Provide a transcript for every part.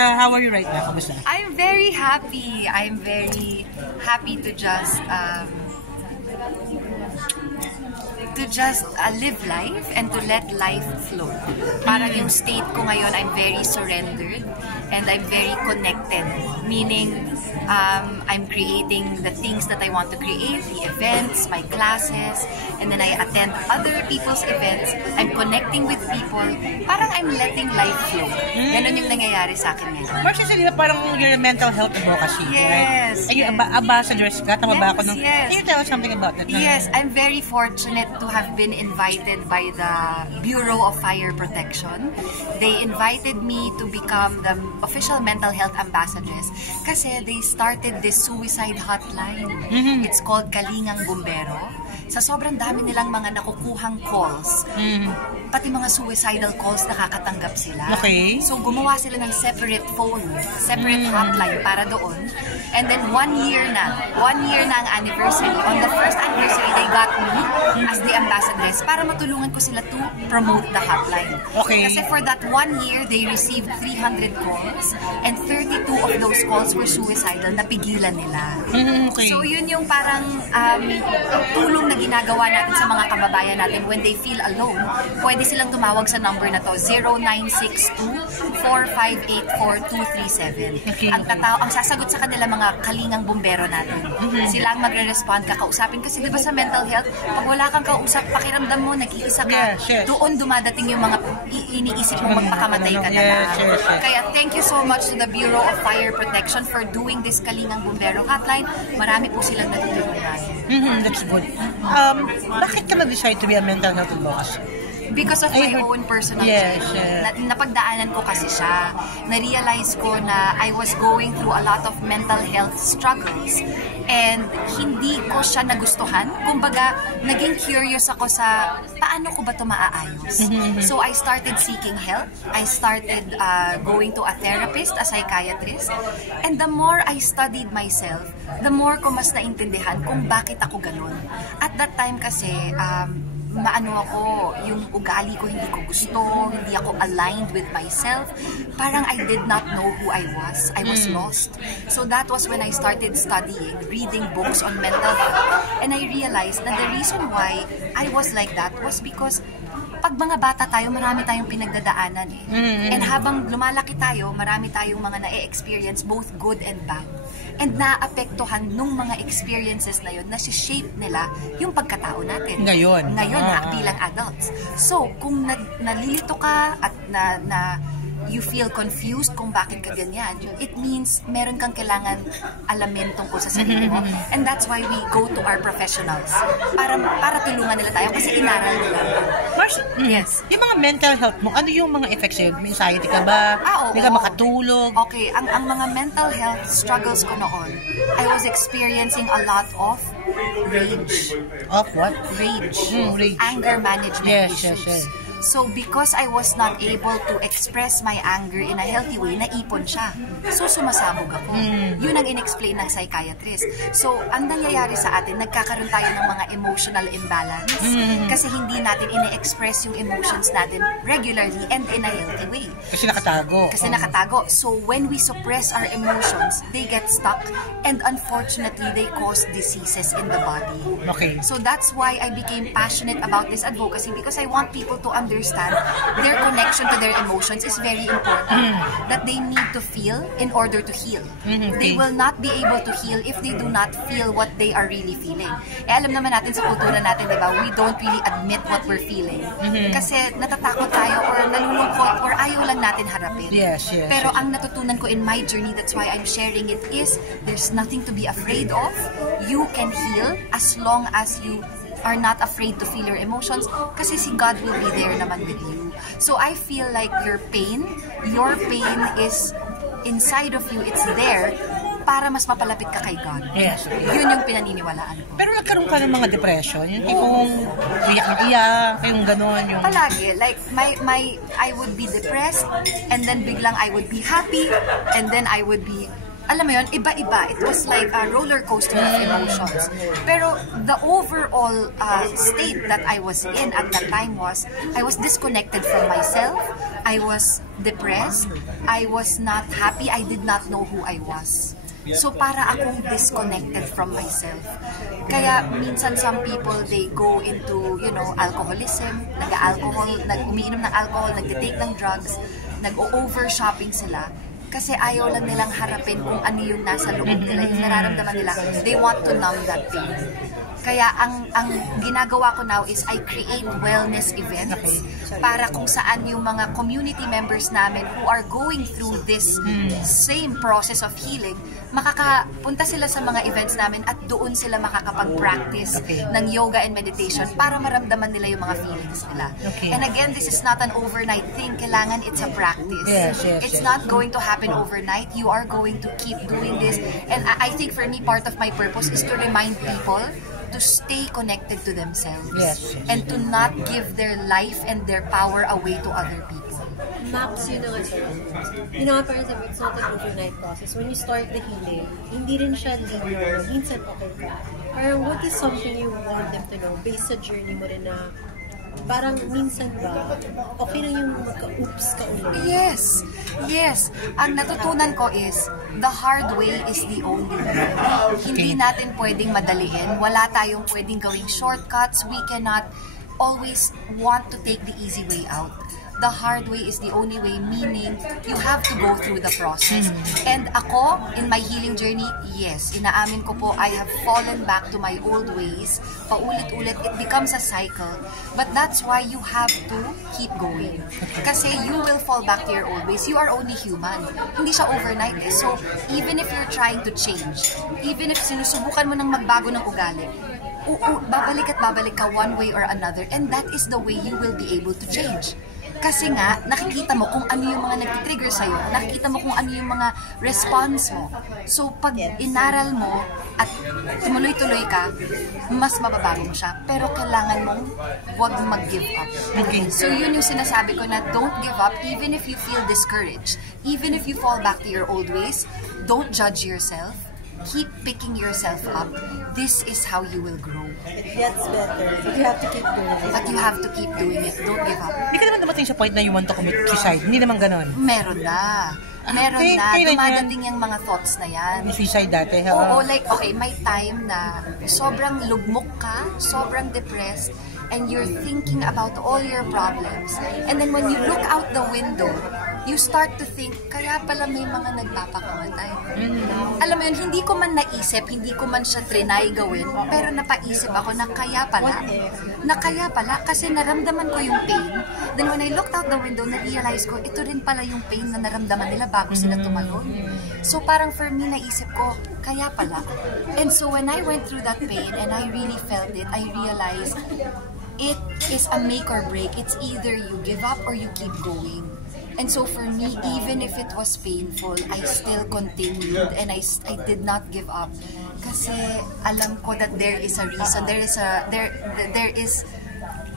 how are you right now? Kamusta? I'm very happy. I'm very happy to just live life and to let life flow. Parang yung state ko ngayon, I'm very surrendered and I'm very connected. Meaning, I'm creating the things that I want to create, the events, my classes, and then I attend other people's events. I'm connecting with people. Parang I'm letting life flow. Ganon yung nangyayari sa akin ngayon. Marcia, sabi na parang your mental health advocacy, right? Yes. Ay, yung ambassadors ka, tama ba ako? Yes. Can you tell us something about that? Yes, I'm very fortunate to have been invited by the Bureau of Fire Protection. They invited me to become the official mental health ambassadress kasi they started this suicide hotline. It's called Kalingang Bumbero. Sa sobrang dami nilang mga nakukuhang calls, pati mga suicidal calls nakakatanggap sila. Okay. So gumawa sila ng separate phone, separate hotline para doon. And then 1 year na ang anniversary. On the first anniversary, they got me as the ambassadress para matulungan ko sila to promote the hotline. Okay. Kasi for that 1 year, they received 300 calls and 32 of those calls were suicidal, napigilan nila. Okay. So yun yung parang tulong na ginagawa natin sa mga kababayan natin when they feel alone. Pwede silang tumawag sa number na to, 0962-458-4237. Okay. Ang sasagot sa kanila mga kalingang bumbero natin. Sila ang magre-respond, kakausapin. Kasi diba sa mental health, pag wala kang kausap, pakiramdam mo, nag-iisa ka, doon dumadating yung mga iniisip mo magpakamatay ka na lang. Kaya thank you so much to the Bureau of Fire Protection for doing this Kalingang Bumbero Hotline. Marami po silang natulungan. That's good. Bakit ka nag-decide to be a mental health advocate? Because of my own personal journey. Napagdaanan ko kasi siya. Na-realize ko na I was going through a lot of mental health struggles and hindi ko siya nagustuhan. Kumbaga, naging curious ako sa paano ko ba ito maaayos. So I started seeking help. I started going to a therapist, a psychiatrist. And the more I studied myself, the more ko mas naintindihan kung bakit ako ganun. At that time kasi, maano ako, yung ugali ko hindi ko gusto, hindi ako aligned with myself. Parang I did not know who I was. I was lost. So that was when I started studying, reading books on mental health. And I realized that the reason why I was like that was because pag mga bata tayo, marami tayong pinagdadaanan eh. And habang lumalaki tayo, marami tayong mga na-experience, both good and bad. And naapektuhan nung mga experiences na yun, na-shape nila yung pagkatao natin. Ngayon bilang adults. So, kung nalilito ka at you feel confused kung bakit ka ganyan, it means meron kang kailangan alamin tungkol sa sarili mo. And that's why we go to our professionals. Para tulungan nila tayo kasi inaral nila. Yes. Yung mga mental health mo, ano yung mga effects yun? May anxiety ka ba? Hindi ka makatulog? Okay, ang mga mental health struggles ko noon, I was experiencing a lot of rage. Of what? Rage. Rage. Anger management issues. Yes. So, because I was not able to express my anger in a healthy way, naipon siya. So, sumasabog ako. Yun ang in-explain ng psychiatrist. So, ang nangyayari sa atin, nagkakaroon tayo ng mga emotional imbalance kasi hindi natin ine-express yung emotions natin regularly and in a healthy way. Kasi nakatago. So, when we suppress our emotions, they get stuck and unfortunately, they cause diseases in the body. Okay. So, that's why I became passionate about this advocacy because I want people to understand their connection to their emotions is very important. That they need to feel in order to heal. They will not be able to heal if they do not feel what they are really feeling. Alam naman natin sa kultura natin, di ba? We don't really admit what we're feeling. Kasi natatakot tayo or nalulungkot or ayaw lang natin harapin. Yes. Pero ang natutunan ko in my journey, that's why I'm sharing it, is there's nothing to be afraid of. You can heal as long as you are not afraid to feel your emotions kasi si God will be there naman with you. So I feel like your pain is inside of you, it's there para mas mapalapit ka kay God. Yes. Yun yung pinaniniwalaan ko. Pero nagkaroon ka ng mga depression, yung tipong iyak, yung gano'n, yung... Palagi, like I would be depressed and then biglang I would be happy and then I would be, alam mo yun, iba-iba. It was like a roller coaster of emotions. Pero the overall state that I was in at that time was, I was disconnected from myself, I was depressed. I was not happy. I did not know who I was. So para akong disconnected from myself. Kaya minsan some people, they go into, alcoholism, umiinom ng alcohol, nagtitake ng drugs, nag-over-shopping sila. Kasi ayaw lang nilang harapin kung ano yung nasa loob nila, yung nararamdaman nila. They want to numb that pain. Kaya ang ginagawa ko now is I create wellness events para kung saan yung mga community members namin who are going through this same process of healing, makakapunta sila sa mga events namin at doon sila makakapag-practice ng yoga and meditation para maramdaman nila yung mga feelings nila. And again, this is not an overnight thing. Kailangan it's a practice. It's not going to happen overnight. You are going to keep doing this. And I think for me, part of my purpose is to remind people to stay connected to themselves and to not give their life and their power away to other people. Max, yun nga parang sabi, it's not an overnight process. When you start the healing, hindi rin siya linear. Minsan okay ka. Parang what is something you want them to know based sa journey mo rin na parang minsan ba, okay lang yung magka-oops ka ulit? Yes. Ang natutunan ko is, the hard way is the only way. Hindi natin pwedeng madaliin. Wala tayong pwedeng gawing shortcuts. We cannot always want to take the easy way out. The hard way is the only way, meaning you have to go through the process. And ako, in my healing journey, yes, inaamin ko po, I have fallen back to my old ways. Paulit-ulit, it becomes a cycle. But that's why you have to keep going. Kasi you will fall back to your old ways. You are only human. Hindi siya overnight eh. So, even if you're trying to change, even if sinusubukan mo ng magbago ng ugali, babalik at babalik ka one way or another, and that is the way you will be able to change. Kasi nga, nakikita mo kung ano yung mga nag-trigger sa'yo, nakikita mo kung ano yung mga response mo. So, pag inaral mo at tumuloy-tuloy ka, mas mababago mo siya. Pero kailangan mong huwag mag-give up. So, yun yung sinasabi ko na don't give up even if you feel discouraged. Even if you fall back to your old ways, don't judge yourself. Keep picking yourself up. This is how you will grow. It gets better, but you have to keep doing it. But you have to keep doing it. Don't give up. Hindi ka naman dumating sa point na you want to commit suicide. Hindi naman ganon. Meron na. Dumadating yung mga thoughts na yan. Suicide dati. Oo, like, okay, may time na sobrang lugmok ka, sobrang depressed, and you're thinking about all your problems. And then when you look out the window, you start to think, kaya pala may mga nagpapakamatay. Alam mo yun, hindi ko man naisip, hindi ko man siya trinay gawin, pero napaisip ako na kaya pala, kasi naramdaman ko yung pain. Then when I looked out the window, na-realize ko, ito rin pala yung pain na naramdaman nila bago sila tumalon. So parang for me, naisip ko, kaya pala. And so when I went through that pain, and I really felt it, I realized, it is a make or break. It's either you give up or you keep going. And so for me, even if it was painful, I still continued and I did not give up. Kasi alam ko that there is a reason, there is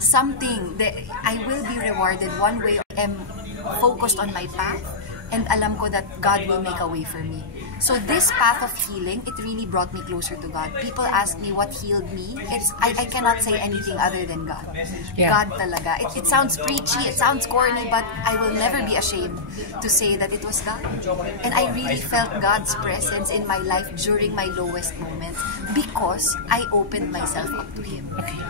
something that I will be rewarded one way. I am focused on my path and alam ko that God will make a way for me. So this path of healing, it really brought me closer to God. People ask me what healed me. I cannot say anything other than God. God talaga. It sounds preachy, it sounds corny, but I will never be ashamed to say that it was God. And I really felt God's presence in my life during my lowest moments because I opened myself up to Him. Okay.